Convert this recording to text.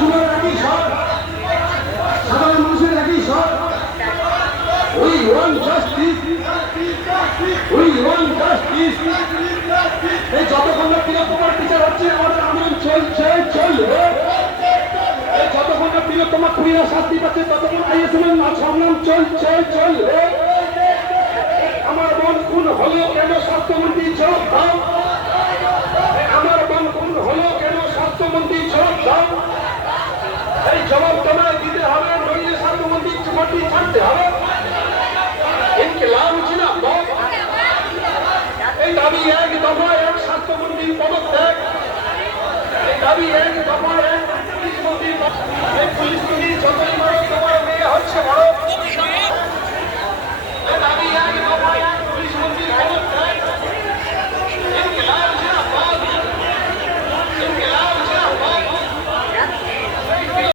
যুবক একই স্বর, সাধারণ মানুষের একই স্বর। We want justice. We want justice. এই যতক্ষণ না প্রিয়তমার বিচার হচ্ছে আমাদের আন্দোলন চলছে, চলবে। এই যতক্ষণ না প্রিয়তমা খুনিরা শাস্তি পাচ্ছে ততক্ষণ আইএসএমের সংগ্রাম চলছে, চলবে। আমার বোন খুন হলো কেন স্বাস্থ্যমন্ত্রী জবাব দাও। আমার বোন খুন হলো কেন স্বাস্থ্যমন্ত্রী জবাব দাও। এই জবাব তোমায় দিতে হবে, নইলে স্বাস্থ্যমন্ত্রী মাটি ছাড়তে হবে। ইনকিলাব জিন্দাবাদ। এই দাবি এক দফা, এক স্বাস্থ্যমন্ত্রীর পদত্যাগ। এই দাবি এক দফা।